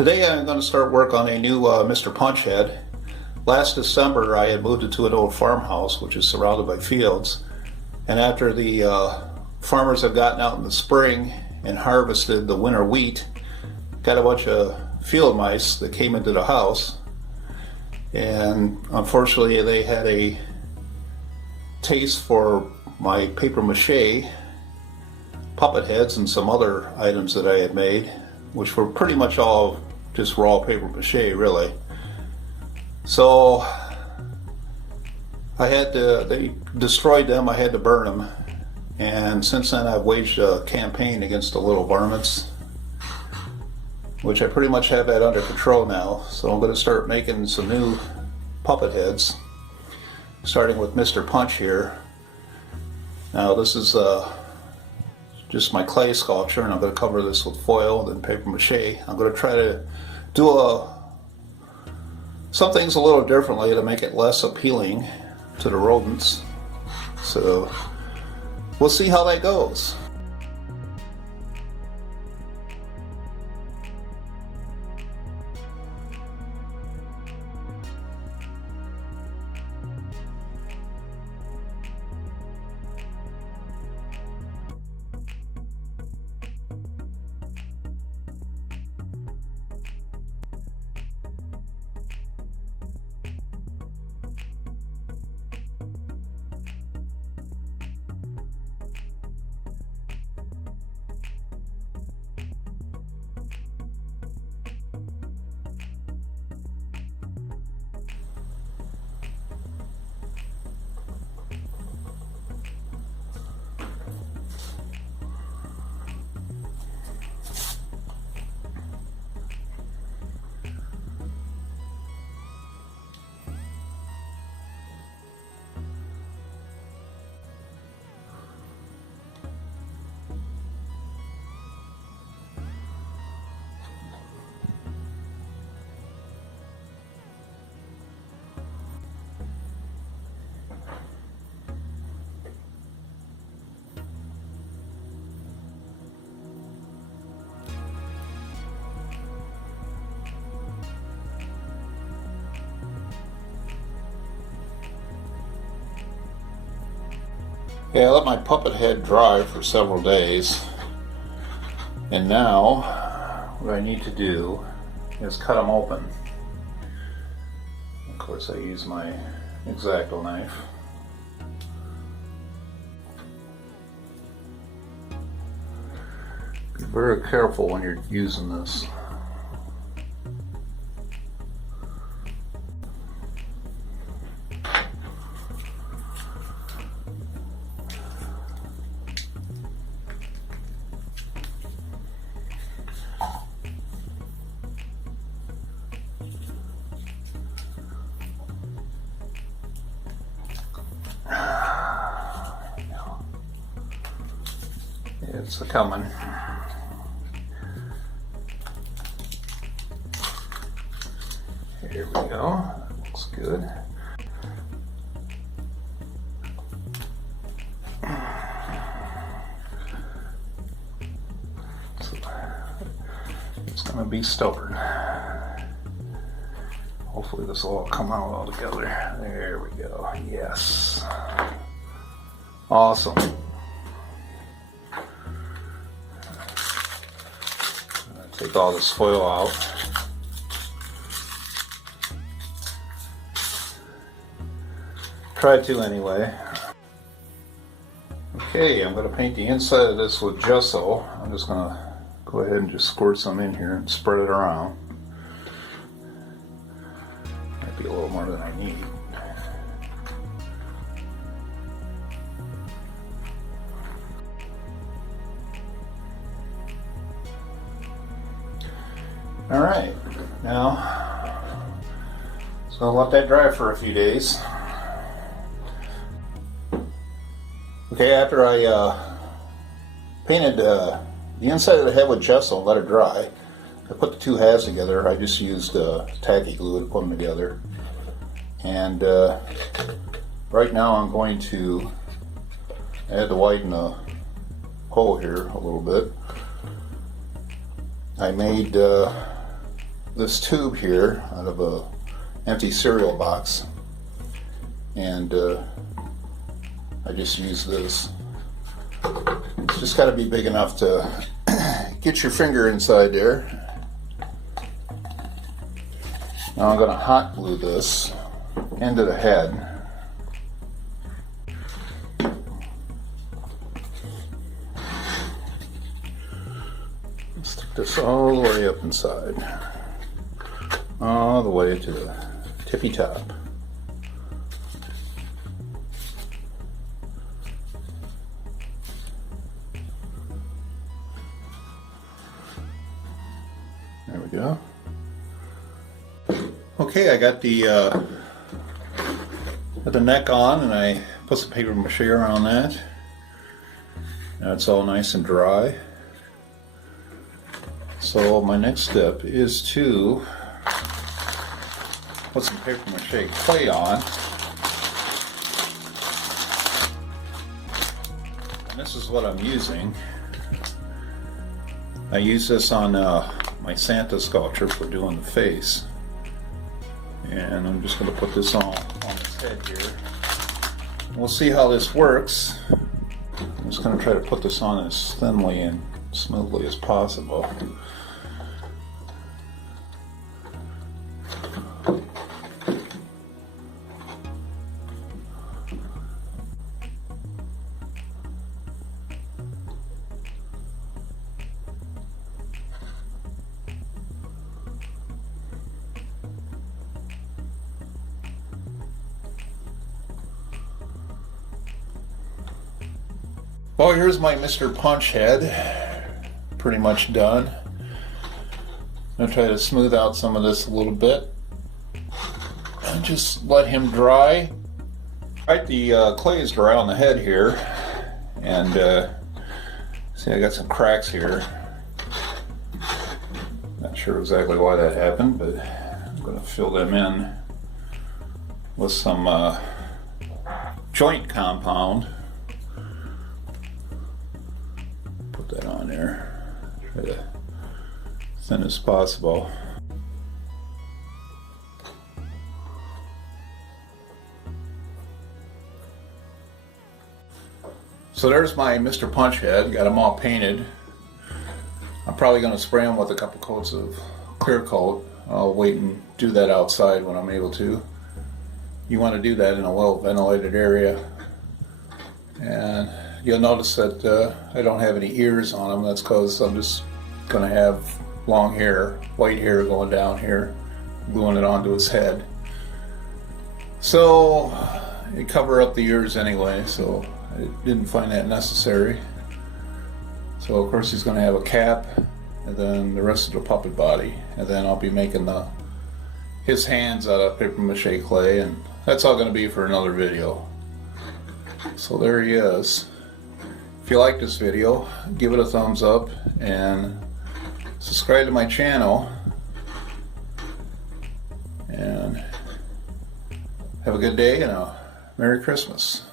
Today I'm going to start work on a new Mr. Punch head. Last December I had moved into an old farmhouse which is surrounded by fields, and after the farmers have gotten out in the spring and harvested the winter wheat, got a bunch of field mice that came into the house, and unfortunately they had a taste for my paper mache puppet heads and some other items that I had made, which were pretty much all just raw paper mache, really. So they destroyed them, I had to burn them, and since then I've waged a campaign against the little varmints, which I pretty much have that under control now. So I'm going to start making some new puppet heads, starting with Mr. Punch here. Now this is just my clay sculpture, and I'm going to cover this with foil and then paper mache. I'm going to try to do some things a little differently to make it less appealing to the rodents. So we'll see how that goes. Yeah, I let my puppet head dry for several days, and now what I need to do is cut them open. Of course I use my X-Acto knife. Be very careful when you're using this. It's a-coming. Here we go. Looks good. So it's going to be stubborn. Hopefully this will all come out all together. There we go. Yes. Awesome. Take all this foil out. Try to anyway. Okay, I'm going to paint the inside of this with gesso. I'm just going to go ahead and just squirt some in here and spread it around. Might be a little more than I need. Alright, now, so I'll let that dry for a few days. Okay, after I painted the inside of the head with gesso and let it dry, I put the two halves together. I just used tacky glue to put them together. And right now I'm going to add to widen the hole here a little bit. I made this tube here out of a empty cereal box, and I just use this. It's just got to be big enough to get your finger inside there. Now I'm going to hot glue this into the head. Stick this all the way up inside, all the way to the tippy top. There we go. Okay, I got the neck on, and I put some paper mache around that. Now it's all nice and dry. So my next step is to put some paper mache clay on. And this is what I'm using. I use this on my Santa sculpture for doing the face. And I'm just going to put this on his head here. We'll see how this works. I'm just going to try to put this on as thinly and smoothly as possible. Well, here's my Mr. Punch head, pretty much done. I'm going to try to smooth out some of this a little bit and just let him dry. Alright, the clay is dry on the head here, and see, I got some cracks here. Not sure exactly why that happened, but I'm going to fill them in with some joint compound. That on there, try to thin as possible. So there's my Mr. Punch head. Got them all painted. I'm probably going to spray them with a couple coats of clear coat. I'll wait and do that outside when I'm able to. You want to do that in a well ventilated area. And you'll notice that I don't have any ears on them. That's because I'm just going to have long hair, white hair going down here, gluing it onto his head. So it cover up the ears anyway, so I didn't find that necessary. So of course he's going to have a cap, and then the rest of the puppet body, and then I'll be making his hands out of paper mache clay, and that's all going to be for another video. So there he is. If you like this video, give it a thumbs up and subscribe to my channel, and have a good day and a Merry Christmas.